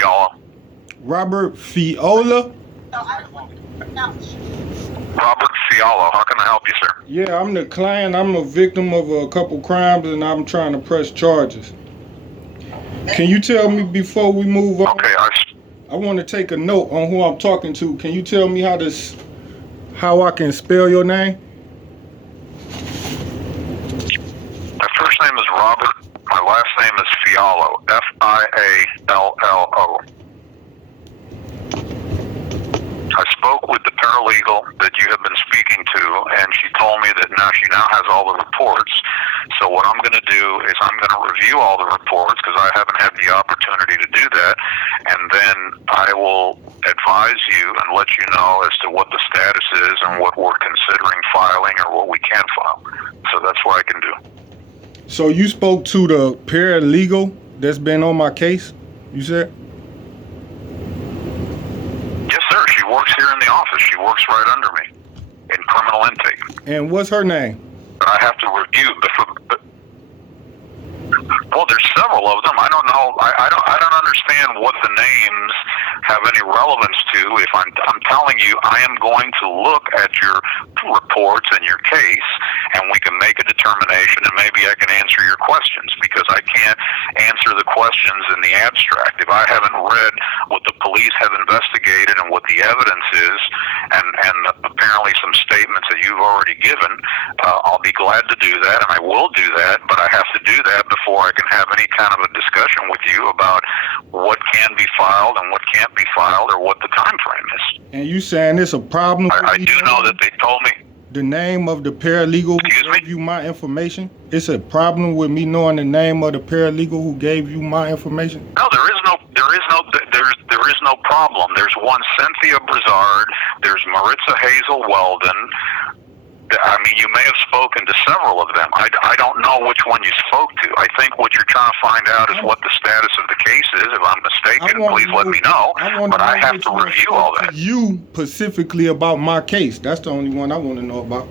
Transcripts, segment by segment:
Fiallo. Robert Fiola? Robert Fiallo. How can I help you, sir? Yeah, I'm the client. I'm a victim of a couple crimes, and I'm trying to press charges. Can you tell me before we move on? Okay, I want to take a note on who I'm talking to. Can you tell me how I can spell your name? my first name is Robert. My last name is Fiallo. Fiallo. I spoke with the paralegal that you have been speaking to, and she told me that she now has all the reports. So what I'm going to do is I'm going to review all the reports because I haven't had the opportunity to do that, and then I will advise you and let you know as to what the status is and what we're considering filing or what we can file. So that's what I can do. So you spoke to the paralegal that's been on my case, you said? Yes, sir. She works here in the office. She works right under me in criminal intake. And what's her name? I have to review. Well, there's several of them. I don't know. I don't understand what the names have any relevance to. If I'm telling you, I am going to look at your reports and your case, and we can make a determination, and maybe I can answer your questions, because I can't answer the questions in the abstract. If I haven't read what the police have investigated and what the evidence is, and apparently some statements that you've already given, I'll be glad to do that, and I will do that, but I have to do that before I can have any kind of a discussion with you about what can be filed and what can't be filed, or what the time frame is. And you saying it's a problem? I do know that they told me the name of the paralegal who gave you my information? It's a problem with me knowing the name of the paralegal who gave you my information? No, there is no problem. There's one Cynthia Brizard. There's Maritza Hazel Weldon. I mean, you may have spoken to several of them. I don't know which one you spoke to. I think what you're trying to find out is what the status of the case is. If I'm mistaken, please let me know. But I have to review all that. You specifically about my case. That's the only one I want to know about.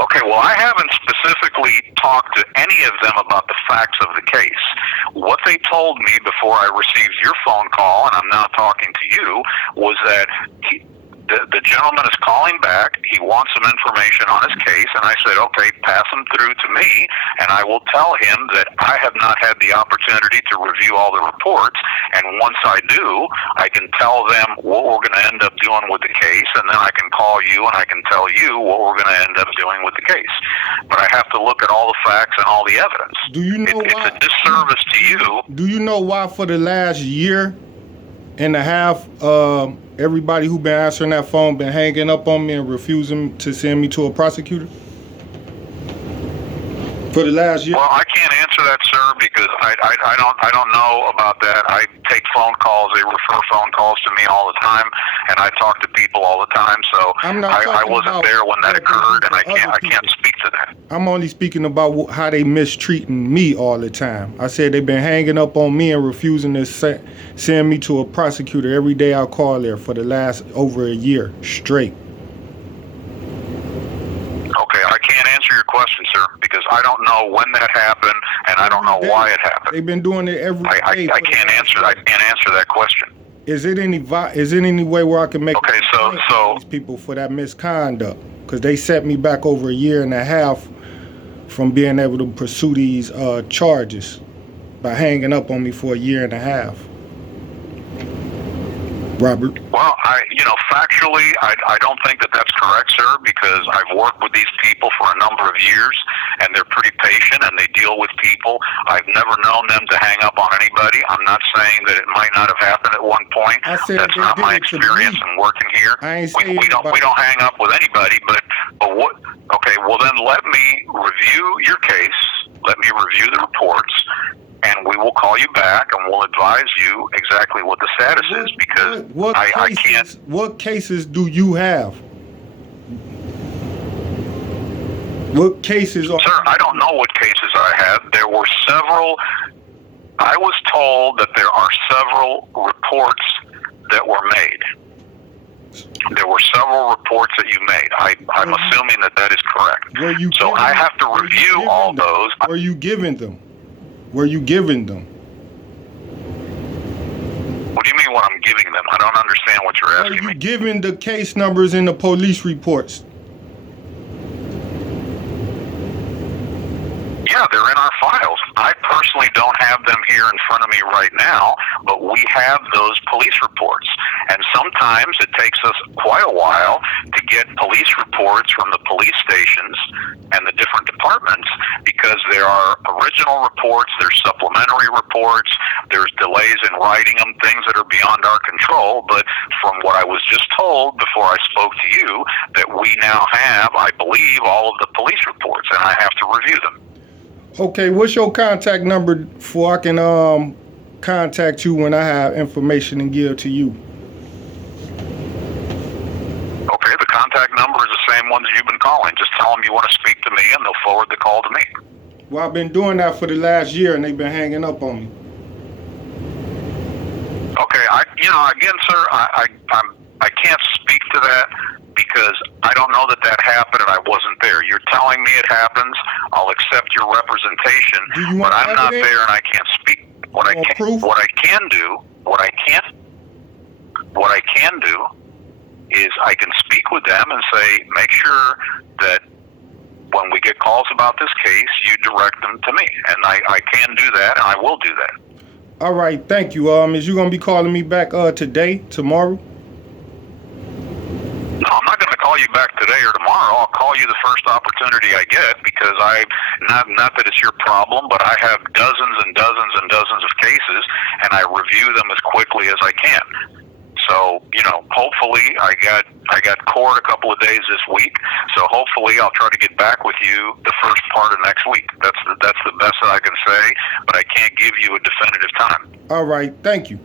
Okay, well, I haven't specifically talked to any of them about the facts of the case. What they told me before I received your phone call, and I'm now talking to you, was that the gentleman is calling back. He wants some information on his case, and I said, okay, pass him through to me, and I will tell him that I have not had the opportunity to review all the reports, and once I do, I can tell them what we're going to end up doing with the case, and then I can call you and I can tell you what we're going to end up doing with the case. But I have to look at all the facts and all the evidence. Do you know It's a disservice to you. Do you know why for the last year and a half, everybody who been answering that phone been hanging up on me and refusing to send me to a prosecutor? For the last year? Well, I can't answer that, sir, because I don't know about that. I take phone calls. They refer phone calls to me all the time, and I talk to people all the time. So I wasn't there when that occurred, and I can't speak to that. I'm only speaking about how they mistreating me all the time. I said they've been hanging up on me and refusing to send me to a prosecutor every day I call there for the last over a year straight. Okay, I can't answer your question, sir, because I don't know when that happened, and I don't know why it happened. They've been doing it every day. I can't answer that question. Is it any way where I can make so these people for that misconduct? Because they set me back over a year and a half from being able to pursue these charges by hanging up on me for a year and a half. Robert? Well, factually, I don't think that that's correct, sir, because I've worked with these people for a number of years, and they're pretty patient, and they deal with people. I've never known them to hang up on anybody. I'm not saying that it might not have happened at one point. That's not my experience in working here. We don't hang up with anybody, but what? Okay, well then let me review your case. Let me review the reports, and we will call you back and we'll advise you exactly what the status is, because I can't. What cases do you have? What cases are... Sir, I don't know what cases I have. There were several. I was told that there are several reports that were made. There were several reports that you made. I'm assuming that is correct. So I have to review all those. Were you giving them? Were you giving them? What do you mean what I'm giving them? I don't understand what you're Are asking you me. giving the case numbers in the police reports? Yeah, they're in our files. I personally don't have them here in front of me right now, but we have those police reports. And sometimes it takes us quite a while to get police reports from the police stations and the different departments because there are original reports, there's supplementary reports, there's delays in writing them, things that are beyond our control. But from what I was just told before I spoke to you, that we now have, I believe, all of the police reports, and I have to review them. Okay, what's your contact number for I can contact you when I have information and give to you? Okay, the contact number is the same one that you've been calling. Just tell them you want to speak to me, and they'll forward the call to me. Well, I've been doing that for the last year, and they've been hanging up on me. Okay, again, sir, I can't speak to that because I don't know that happened and I wasn't there. You're telling me it happens. I'll accept your representation, Do you want but I'm not evidence? there and I can't speak. What I can do is I can speak with them and say, make sure that when we get calls about this case, you direct them to me. And I can do that, and I will do that. All right, thank you. Is you gonna be calling me back today, tomorrow? No, I'm not going to call you back today or tomorrow. I'll call you the first opportunity I get because not that it's your problem, but I have dozens and dozens and dozens of cases, and I review them as quickly as I can. So, hopefully I got court a couple of days this week. So hopefully I'll try to get back with you the first part of next week. That's the best that I can say, but I can't give you a definitive time. All right, thank you.